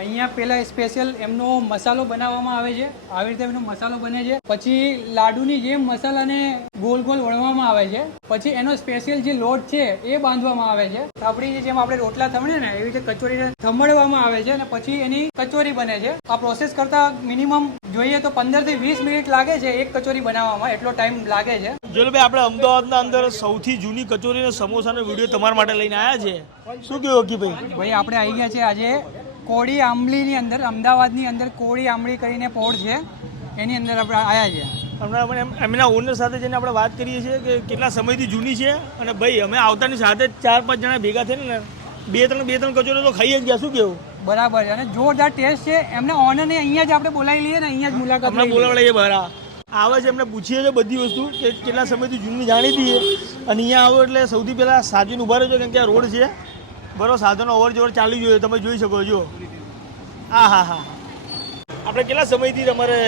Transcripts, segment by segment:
અહીંયા પહેલાં સ્પેશિયલ એમનો મસાલો બનાવવામાં આવે છે. આવી રીતે એમનો મસાલો બને છે. પછી લાડુની જેમ મસાલાને ગોલ ગોલ વણવામાં આવે છે. પછી એનો સ્પેશિયલ જે લોટ છે એ બાંધવામાં આવે છે. આપણી જેમ આપણે રોટલા થમણે ને એવી રીતે કચોરીને થમડવામાં આવે છે અને પછી એની કચોરી બને છે. આ પ્રોસેસ કરતાં મિનિમમ જોઈએ તો પંદરથી વીસ મિનિટ લાગે છે એક કચોરી બનાવવામાં. એટલો ટાઈમ લાગે છે. જોલભાઈ આપણે અમદાવાદના અંદર સૌથી જૂની કચોરી અને સમોસાનો વીડિયો તમારા માટે લઈને આવ્યા છે. શું કહ્યું ભાઈ ભાઈ આપણે આવી ગયા છે આજે કોળી આંબલીની અંદર અમદાવાદની અંદર કોળી આંબલી કરીને પોળ છે. એની અંદર આપણે આવ્યા છીએ હમણાં આપણે એમ- એમના ઓનર સાથે જઈને આપણે વાત કરીએ છીએ કે કેટલા સમયથી જૂની છે અને ભાઈ અમે આવતાની સાથે ચાર પાંચ જણા ભેગા થઈને ને બે ત્રણ બે ત્રણ કચોરી તો ખાઈ જ ગયા. શું કેવું? બરાબર છે. અને જોરદાર ટેસ્ટ છે. એમને ઓનરને અહીંયા જ આપણે બોલાવી લઈએ ને અહીંયા જ મુલાકાત હમણાં લઈ લઈએ. બોલાવડે એ બહાર. આ. આવે છે એમને પૂછીએ છીએ બધી વસ્તુ કે કેટલા સમયથી જૂની જાણીતી દઈએ અને અહીંયા આવો એટલે સૌથી પહેલાં સાજીને ઊભા રહેજો કેમ કે આ રોડ છે. બરોબર સાધનો અવર જવર ચાલી જોઈએ તમે જોઈ શકો છો. હા હા હા. આપણે કેટલા સમયથી તમારે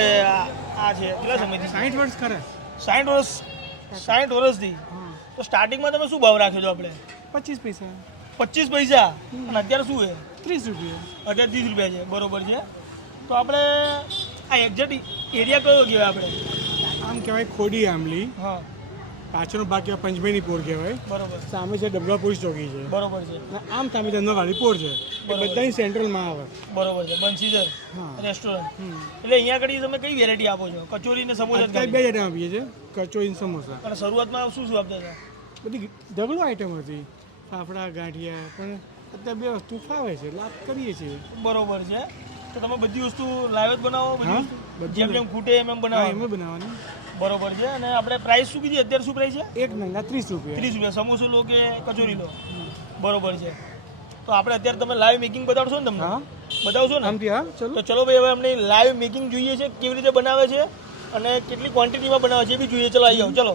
આ છે? કેટલા સમયથી? સાઠ વર્ષ કરે. સાઠ વર્ષ સાઠ વર્ષથી? તો સ્ટાર્ટિંગમાં તમે શું ભાવ રાખ્યો છો આપણે? પચીસ પૈસા. પચીસ પૈસા? અને અત્યારે શું છે? ત્રીસ રૂપિયા. અત્યારે ત્રીસ રૂપિયા છે. બરોબર છે. તો આપણે આ એક્ઝેક્ટ એરિયા કયો કહેવાય આપણે? આમ કહેવાય ખોડી આંબલી. હા. પાછળનો ભાગ કહેવાય પંચમેની પોર કહેવાય. બરોબર. સામે છે ડબલા પોલીસ ચોકી છે. બરોબર છે. આમ સામે ધંધોવાળી પોર છે. બધા બધાની સેન્ટ્રલમાં આવે. બરોબર છે. બંસીધર રેસ્ટોરન્ટ. એટલે અહીંયા આગળ તમે કઈ વેરાયટી આપો છો? કચોરી ને સમોસા બે આઈટમ આપીએ છીએ. કચોરી ને સમોસા. અને શરૂઆતમાં શું શું આપતા હતા? બધી ઢગલો આઈટમ હતી. ફાફડા ગાંઠિયા પણ અત્યારે બે વસ્તુ ફાવે છે. લાભ કરીએ છીએ. બરોબર છે. તો તમે બધી વસ્તુ લાઈવ જ બનાવો? બધી જેમ જેમ ખૂટે એમ એમ બનાવો. એમ બનાવવાની. બરોબર છે. અને આપણે પ્રાઇસ શું કીધી? અત્યારે શું પ્રાઇસ છે? એક મહિના ત્રીસ રૂપિયા. ત્રીસ રૂપિયા. સમોસો લો કે કચોરી લો? બરોબર છે. તો આપણે અત્યારે તમે લાઈવ મેકિંગ બતાવશો ને તમને? હા. બતાવશો ને? આમથી હા ચલો. તો ચલો ભાઈ હવે અમને લાઈવ મેકિંગ જોઈએ છે કેવી રીતે બનાવે છે અને કેટલી ક્વોન્ટિટીમાં બનાવે છે એ બી જોઈએ. ચલો આવી જાઓ. ચલો.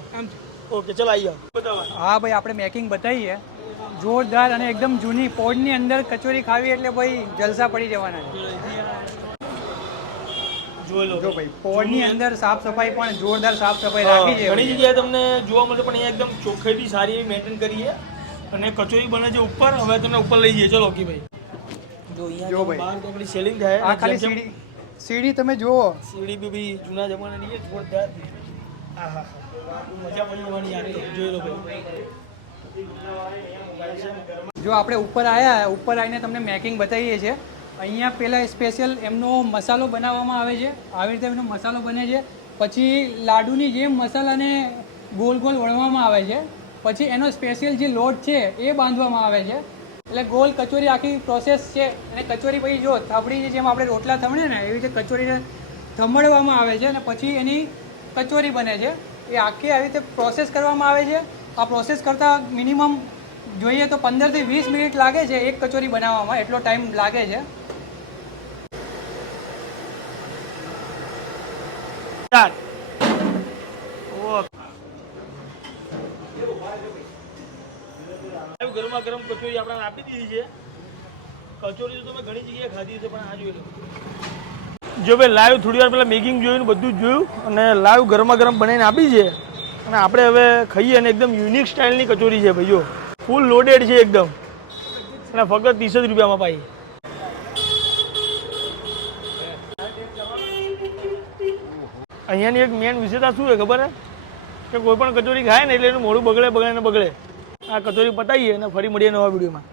ઓકે ચલો આવી જાઓ. બતાવો. હા ભાઈ આપણે મેકિંગ બતાવીએ. જોરદાર અને એકદમ જૂની પોડની અંદર કચોરી ખાવી એટલે ભાઈ જલસા પડી જવાના છે. જોઈ લો જો ભાઈ પોળની અંદર સાફ સફાઈ પણ જોરદાર સાફ સફાઈ રાખી છે ઘણી જગ્યાએ તમને જોવા મળે પણ અહીંયા એકદમ ચોખ્ખાઈથી સારી એવી મેન્ટેન કરી છે. અને કચોરી બને છે ઉપર હવે તમને ઉપર લઈ જઈએ. ચલો કે ભાઈ. જો અહીંયા ભાઈ. બહાર તો આપણી સેલિંગ થાય આ ખાલી સીડી સીડી તમે જુઓ. સીડી બી બી જૂના જમાનાની છે જોરદાર. મજા પડી જવાની યાર જોઈ લો ભાઈ. જો આપણે ઉપર આવ્યા ઉપર આવીને તમને મેકિંગ બતાવીએ છીએ. અહીંયા પહેલાં સ્પેશિયલ એમનો મસાલો બનાવવામાં આવે છે. આવી રીતે એમનો મસાલો બને છે. પછી લાડુની જેમ મસાલાને ગોલ ગોલ વણવામાં આવે છે. પછી એનો સ્પેશિયલ જે લોટ છે એ બાંધવામાં આવે છે. એટલે ગોલ કચોરી આખી પ્રોસેસ છે. અને કચોરી પછી જો થાબડી જેમ આપણે રોટલા થમણે ને, એવી રીતે કચોરીને થમડવામાં આવે છે. અને પછી એની કચોરી બને છે. એ આખી આવી રીતે પ્રોસેસ કરવામાં આવે છે. આ પ્રોસેસ કરતાં મિનિમમ જોઈએ તો પંદરથી વીસ મિનિટ લાગે છે એક કચોરી બનાવવામાં. એટલો ટાઈમ લાગે છે. ચાર ગરમા ગરમ કચોરી આપણે આપી દીધી છે. કચોરી તો તમે ઘણી જગ્યાએ ખાધી છે પણ આ જોઈ લો. જો ભાઈ લાઈવ થોડી વાર પહેલાં મેકિંગ જોયું ને બધું જ જોયું અને લાઈવ ગરમા ગરમ બનાવીને આપી છે. અને આપણે હવે ખાઈએ અને એકદમ યુનિક સ્ટાઇલની કચોરી છે ભાઈ જો. ફૂલ લોડેડ છે એકદમ. અને ફક્ત ત્રીસ જ રૂપિયામાં પાઈ. અહીંયાની એક મેન વિશેષતા શું છે ખબર હે? કે કોઈ પણ કચોરી ખાય ને એટલે એનું મોડું બગડે બગડે ને બગડે. આ કચોરી પતાવીએ અને ફરી મળીએ નવા વિડીયોમાં.